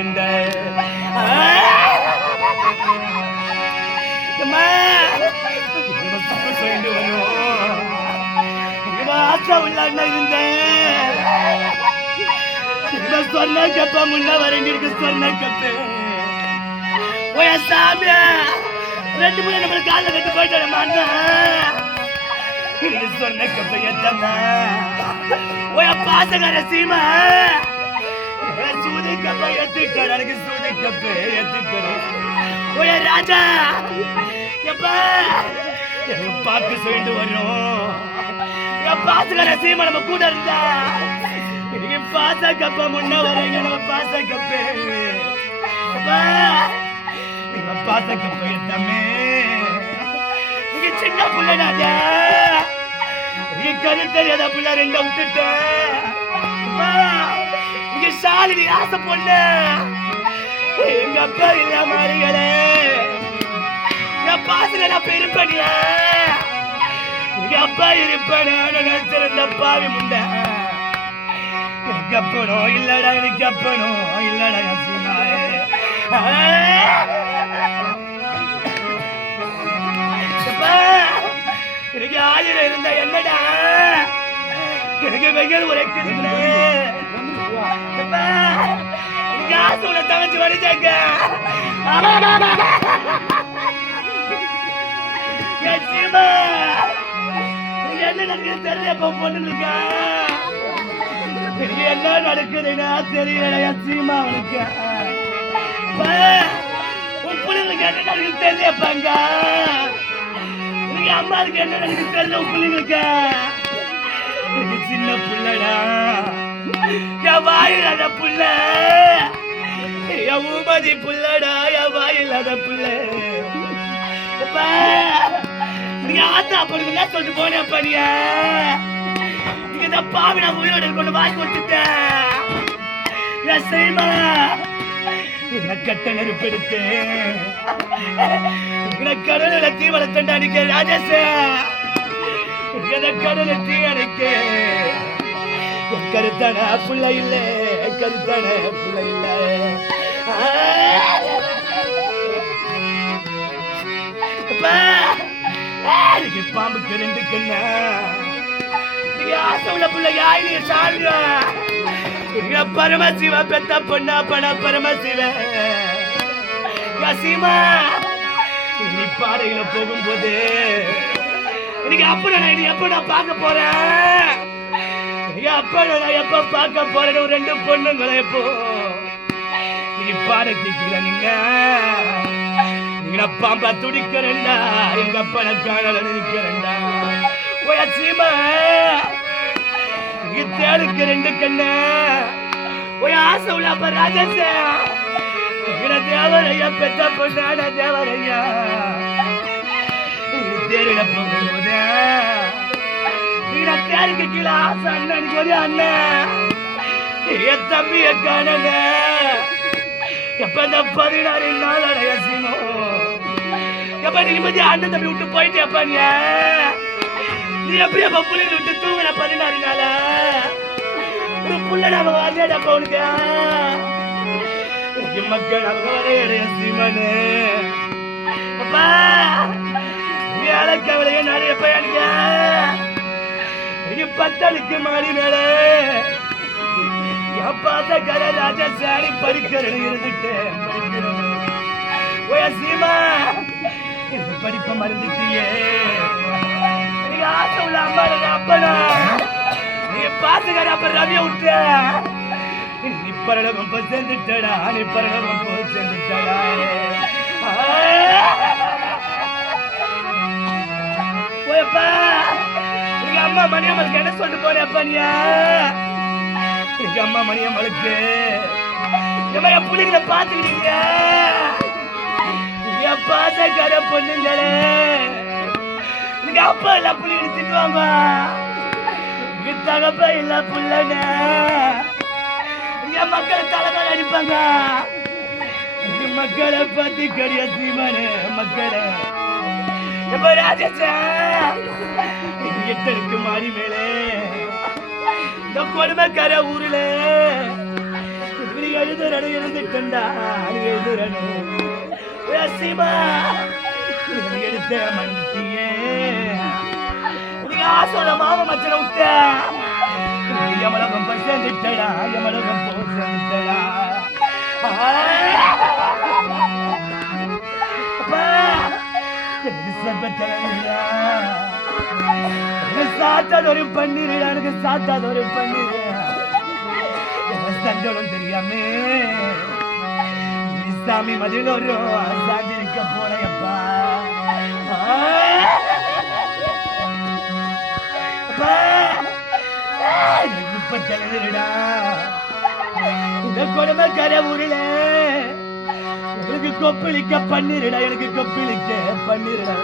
சண்டை ஆ! அம்மா! இவன் தப்பு சொல்லிட்டு வரும். இவன் ஆசை உள்ள அண்ணன் இருந்தேன். இவன் சொன்ன கப்ப முன்ன வரங்கிருக்கு சொன்ன கப்பு ஓய சாமி ரெண்டு மூணு நம்ம காலில் கட்டு போயிட்டு அண்ணா இது சொன்ன கப்ப எத்தம்மா ஓய பாசகார சீமா எத்துக்கணும் எனக்கு சூதி கப்பு எத்துக்கணும் ஓய ராஜா! எப்பா? எங்க பாக்கு சொல்லிட்டு வரும் என் பாசகார சீமா நம்ம கூட இருந்தா. நீ பாச கப்ப முன்ன வரீங்க நம்ம பாச கப்பே அப்பா, நீங்க பாச கப்ப எத்தமே நீங்க சின்ன புள்ளடாதா நீ கரு தெரியாத புள்ள ரெண்ட விட்டுட்ட. அப்பா, நீங்க ஆசை பொண்ணு எங்க அப்பா இல்ல மாறிகளே. என் பாசல நான் பெருப்படியா எங்க அப்பா இருப்பேன் நினைச்சிருந்த பாவி முண்ட. எனக்கு அப்பனும் இல்லடா எனக்கு அப்பனும் இல்லடா என் எனக்கு ஆயிரம் இருந்தா என்னடா? எனக்கு வெயில் உரைக்குதுங்களே. அப்பா, உள்ள தங்கச்சி வடிச்சாங்க என்ன நடக்குது தெரியல பொண்ணுங்களுக்கு என்ன நடக்குதுன்னா தெரியல சீமா அவனுக்கு உன் பிள்ளைங்களுக்கு என்ன நடக்குது தெரியப்பாங்க நீங்க அம்மாவுக்கு என்ன நடக்குது தெரியல உன் பிள்ளைங்களுக்கு சின்ன பிள்ளைடா என் வாயிலாத புள்ள. என் ஊமதி புள்ளடா என் வாயிலாத புள்ள. அப்பா, நீங்க ஆத்தா அப்பனுக்கு சொல்லிட்டு போனேப்பா நீ. நீங்க இந்த பாவி நான் உயிரோட கொண்டு கொடுத்துட்டேன் செய்மா? என்ன கட்ட நெருப்பெடுத்து என்ன கடலில் அடிக்க ராஜேஷ்? கடல தீ அடிக்க கருத்தன புள்ள இல்ல கருத்தன புள்ள இல்ல பாம்புக்கு ரெண்டு கண்ணா நீங்க ஆசை உள்ள பரமசிவ பெத்த பொண்ணா பண பரமசிவ. சீமா நீ பாறையில போகும்போது எனக்கு அப்ப நான் இனி எப்ப நான் பார்க்க போறேன்? நீங்க நான் எப்ப பார்க்க போறேன் ஒரு ரெண்டு பொண்ணுங்களை எப்போ நீ பாறைக்கு கீழே நின்ன. நீங்க பாம்பா துடிக்கிறேன்டா. எங்க அப்பனை காணல நினைக்கிறேன்டா ஓயா சீமா. தேடுக்கு ரெண்டு கண்ணு. ஓயா ஆசை உள்ள அப்ப ராஜேஷ். தேவரையா பெத்த பொண்ணாட தேவரையா. நீ தேரிட யாருக்கு நீங்க கீழே ஆசை அண்ணன் ஒரே அண்ணன் என் தம்பி காணல எப்ப இந்த பதினாறு நாள் அடைய சீமோ எப்ப நீ நிம்மதி அண்ணன் தம்பி விட்டு போயிட்டு எப்ப நீ? நீ எப்படி அப்ப புள்ளைங்க விட்டு தூங்கின பதினாறு நாள? ஒரு புள்ள நாம வரலையாடா அப்ப உனக்கு. மக்கள் அவங்க வரையடைய சீமனு. அப்பா நீ அழக்கவளைய நிறைய பயணிக்க நீ பத்தலுக்கு மாறி மேலே. எப்பாத்த கரை ராஜா சாடி படிக்கிறது இருந்துட்டேன் சீமா எனக்கு படிப்ப மறந்துட்டியே. நீங்க ஆசை உள்ள அம்மா எனக்கு அப்பனா? நீ பாத்துக்கார அப்ப ரவிய விட்ட நீ பரலகம் போய் சேர்ந்துட்டடா நீ பரலகம் போய் சேர்ந்துட்டடா. அம்மா மணியம்மளுக்கு என்ன சொல்லிட்டு போறேப்பா நீ? எங்க அம்மா மணியம்மளுக்கு ஏம்மா என் பிள்ளைங்களை பார்த்துக்கிட்டீங்க? என் பாசக்கார பொண்ணுங்களே. நீங்க அப்பா இல்ல பிள்ளைங்களை திட்டுவாங்க நீங்க இல்ல புள்ளன என் மக்களை தலைமையில் அடிப்பாங்க. மக்களை பார்த்து கடியா சீமானே மக்களை. எப்ப ராஜேஷா. எட்டனுக்கு மாறி மேலே இந்த கொடுமைக்கார ஊர்ல. எழுதுறனு எழுந்துட்டா அது எழுதுறணும் ரசிமா எடுத்த மன்னிச்சியே நீ ஆசோட மாம மச்சனை விட்ட. எமலகம் போய் எமலகம் போய் அப்பா சர்பத்தலையா சாத்தாதொரு பண்ணிரு எனக்கு சாத்தாதொரு பண்ணிரு எனக்கு சஞ்சலம் தெரியாமே. சாமி மதில் ஒரு சாந்திருக்க போனையப்பா. இப்ப தலைவருடா இந்த கொடுமை கரை எனக்கு கொப்பளிக்க பண்ணிருடா எனக்கு கொப்பளிக்க பண்ணிருடா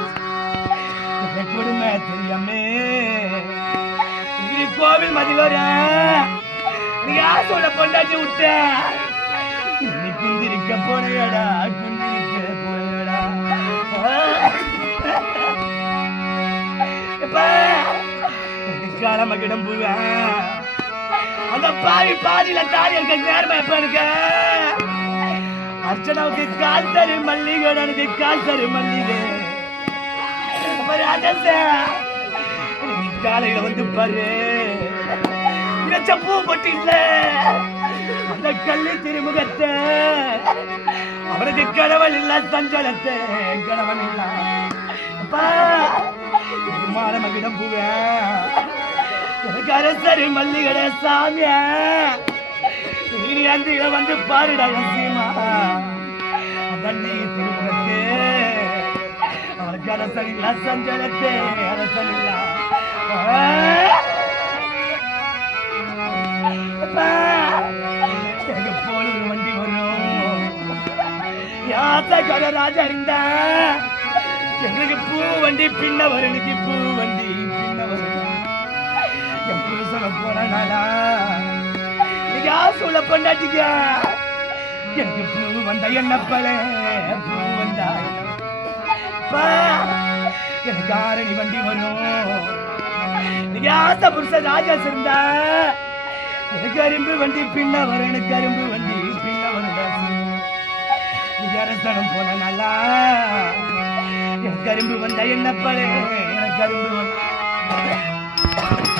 கொடுமை தெரியாமே. கோவில் மதிலோர. நீ யார் சொல்ல கொண்டாச்சி விட்ட? நீ குந்திருக்க போனையடா குந்திருக்க போனையடா காலம போவேன் அந்த பாவி பாதியில தாடி இருக்க நேர்மை எப்ப இருக்க? அர்ச்சனாவுக்கு கால் தரு மல்லிகை எனக்கு கால் தரு மல்லிகை. அப்ப ராஜேஷ், நீ காலையில வந்து பாரு. இறைச்ச பூ பட்டில அந்த கல்லு திருமுகத்தை. அவனுக்கு கடவுள் இல்ல சஞ்சலத்தை. கடவுள் இல்ல. அப்பா மாற மகிடம் பூவேன் எனக்கு அரசரு மல்லிகட சாமிய. நீ அந்த இடம் வந்து பாருடா சீமா தண்ணி திருமுகத்தே. அவனுக்கு அரசன் இல்ல சஞ்சலத்தே. அரசன் இல்ல. ராஜா இருந்தா எங்களுக்கு பூ வண்டி பின்ன வரும் பூ வண்டி பின்ன வரும் என் புருஷனை போனாலா இன்னைக்கு ஆசூல பொண்டாட்டிக்க எனக்கு பூ வந்தா என்ன பல பூ வந்தா எனக்கு ஆரணி வண்டி வரும். இன்னைக்கு புருஷ புருஷன் ராஜா இருந்தா கரும்பு வண்டி பின்ன வரும் கரும்பு வண்டி பின்ன வரும் போன நல்லா கரும்பு அரும்பு வந்தா என்ன பழைய எனக்கு அரும்பு வந்தா